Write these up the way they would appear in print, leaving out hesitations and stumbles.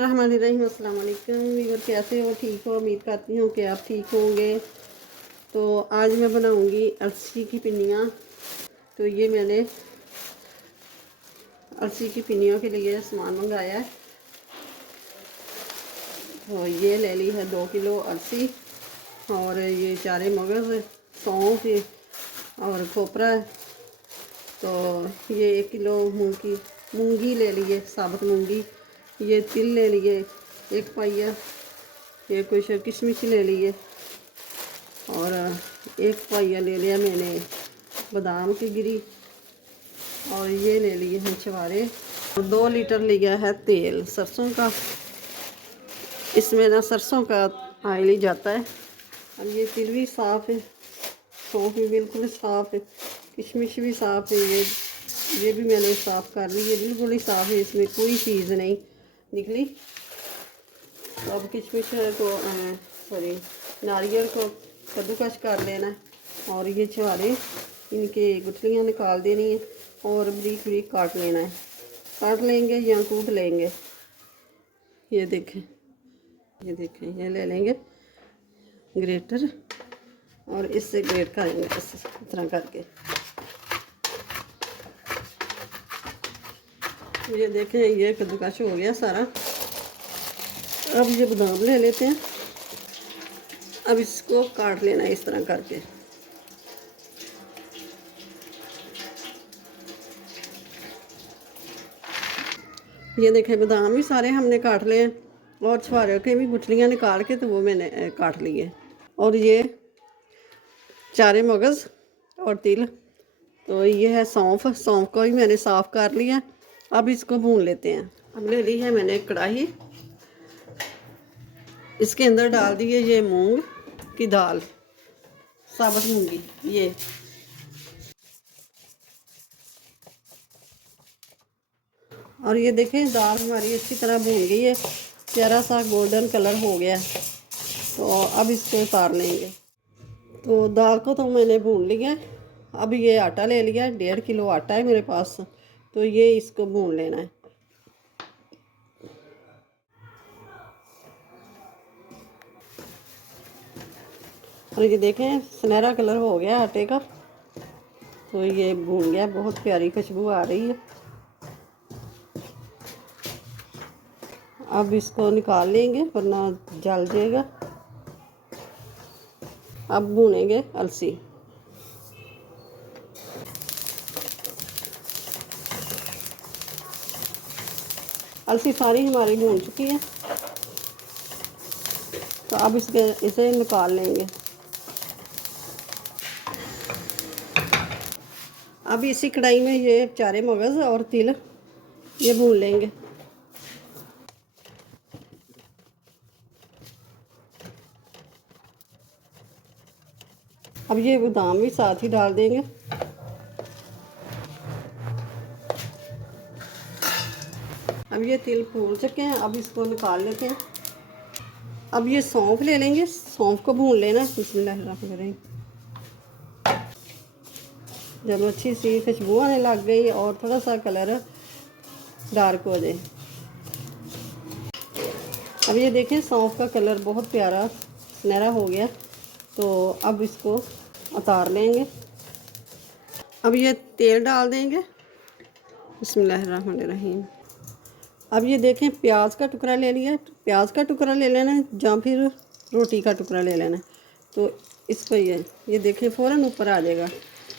बिस्मिल्लाहिर्रहमानिर्रहीम। अस्सलाम वालेकुम व्यूअर, कैसे हो? ठीक हो? उम्मीद करती हूँ कि आप ठीक होंगे। तो आज मैं बनाऊँगी अलसी की पिन्नियाँ। तो ये मैंने अलसी की पिन्नियों के लिए सामान मंगाया है। तो ये ले ली है 2 किलो अलसी, और ये चारे मगज़, सौंफ और खोपरा है। तो ये 1 किलो मूंगी ले लिए, साबुत मूंगी। ये तिल ले लिए 1 पाइया। ये कुछ किशमिश ले लिए, और 1 पाइया ले लिया मैंने बादाम की गिरी, और ये ले लिए हैं छुहारे। 2 लीटर लिया है तेल सरसों का। इसमें ना सरसों का ऑयल ही जाता है। और ये तिल भी साफ़ है, सौंफ भी बिल्कुल साफ़ है, किशमिश भी साफ़ है। ये भी मैंने साफ़ कर ली, ये बिल्कुल ही साफ़ है, इसमें कोई चीज़ नहीं निकली। तो अब किशमिश को सॉरी नारियल को कद्दूकस कर लेना है, और ये छुहारे इनके गुठलियाँ निकाल देनी है, और बारीक बारीक काट लेना है। काट लेंगे या कूट लेंगे। ये देखें, ये ले लेंगे ग्रेटर, और इससे ग्रेट करेंगे इस तरह करके। ये देखें, ये कद्दूकस हो गया सारा। अब ये बादाम ले लेते हैं। अब इसको काट लेना है इस तरह करके। ये देखें, बादाम भी सारे हमने काट लिए हैं, और छुहारे के भी गुठलियाँ निकाल के तो वो मैंने काट लिए। और ये चारे मगज़ और तिल। तो ये है सौंफ को भी मैंने साफ़ कर लिया। अब इसको भून लेते हैं। अब ले ली है मैंने कढ़ाई, इसके अंदर डाल दिए ये मूंग की दाल, साबुत मूंगी। ये और ये देखें, दाल हमारी अच्छी तरह भून गई है, प्यारा सा गोल्डन कलर हो गया है। तो अब इसको उतार लेंगे। तो दाल को तो मैंने भून लिया है। अब ये आटा ले लिया, 1.5 किलो आटा है मेरे पास। तो ये इसको भून लेना है। और ये देखें, सुनहरा कलर हो गया आटे का। तो ये भून गया, बहुत प्यारी खुशबू आ रही है। अब इसको निकाल लेंगे वरना जल जाएगा। अब भूनेंगे अलसी। अलसी सारी हमारी भून चुकी है। तो अब इसे निकाल लेंगे। अब इसी कढ़ाई में ये चारे मगज़ और तिल ये भून लेंगे। अब ये बादाम भी साथ ही डाल देंगे। अब ये तिल फूल चुके हैं, अब इसको निकाल लेते हैं। अब ये सौंफ ले लेंगे, सौंफ को भून लेना। बिस्मिल्लाहिर्रहमानिर्रहीम। जब अच्छी सी खुशबू आने लग गई और थोड़ा सा कलर डार्क हो जाए। अब ये देखें, सौंफ का कलर बहुत प्यारा सुनहरा हो गया। तो अब इसको उतार लेंगे। अब ये तेल डाल देंगे। बिस्मिल्लाहिर्रहमानिर्रहीम। अब ये देखें, प्याज का टुकड़ा ले लिया। प्याज का टुकड़ा ले लेना है, या फिर रोटी का टुकड़ा ले लेना है। तो इसको ये देखें, फ़ौरन ऊपर आ जाएगा।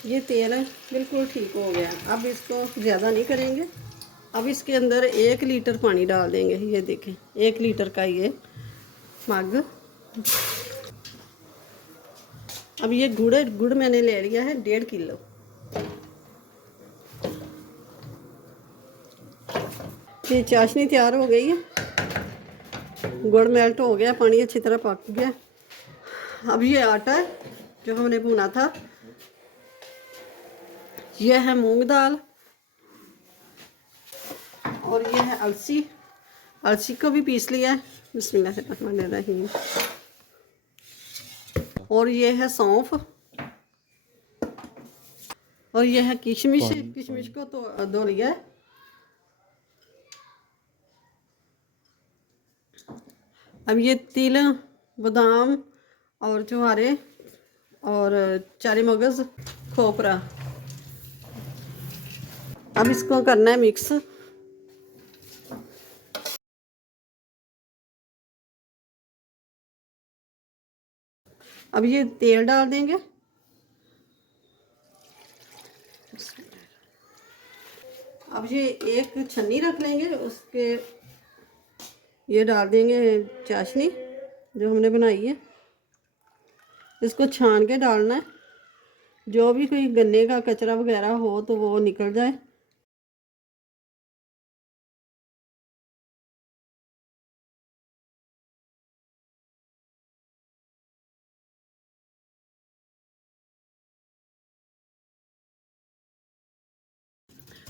ये तेल बिल्कुल ठीक हो गया। अब इसको ज़्यादा नहीं करेंगे। अब इसके अंदर 1 लीटर पानी डाल देंगे। ये देखें, 1 लीटर का ये मग। अब ये गुड़ मैंने ले लिया है 1.5 किलो। ये चाशनी तैयार हो गई है, गुड़ मेल्ट हो गया, पानी अच्छी तरह पक गया। अब ये आटा है जो हमने भुना था। यह है मूंग दाल, और ये है अलसी। अलसी को भी पीस लिया है। बिस्मिल्लाहिर्रहमानिर्रहीम। और ये है सौंफ, और ये है किशमिश। किशमिश को तो धो लिया है। अब ये तिल, बादाम और ज्वारे और चारे मगज़, खोपरा, अब इसको करना है मिक्स। अब ये तेल डाल देंगे। अब ये एक छन्नी रख लेंगे, उसके ये डाल देंगे चाशनी जो हमने बनाई है, इसको छान के डालना है, जो भी कोई गन्ने का कचरा वगैरह हो तो वो निकल जाए।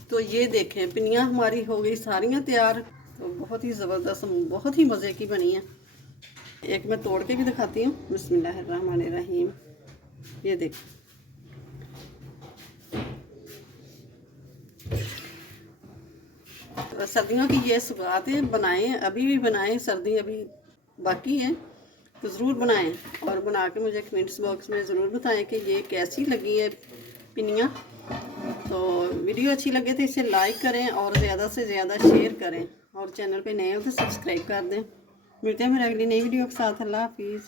तो ये देखें पिनियाँ हमारी हो गई सारियाँ तैयार। तो बहुत ही ज़बरदस्त, बहुत ही मज़े की बनी है। एक मैं तोड़ के भी दिखाती हूँ। बिस्मिल्लाहिर्रहमानिर्रहीम। ये देखें, सर्दियों की ये सौगातें बनाएं, अभी भी बनाएं, सर्दी अभी बाकी है तो ज़रूर बनाएं और बना के मुझे कमेंट्स बॉक्स में ज़रूर बताएं कि ये कैसी लगी है पिनियाँ। तो वीडियो अच्छी लगे तो इसे लाइक करें और ज़्यादा से ज़्यादा शेयर करें, और चैनल पे नए हो तो सब्सक्राइब कर दें। मिलते हैं मेरे अगली नई वीडियो के साथ। अल्लाह हाफिज़।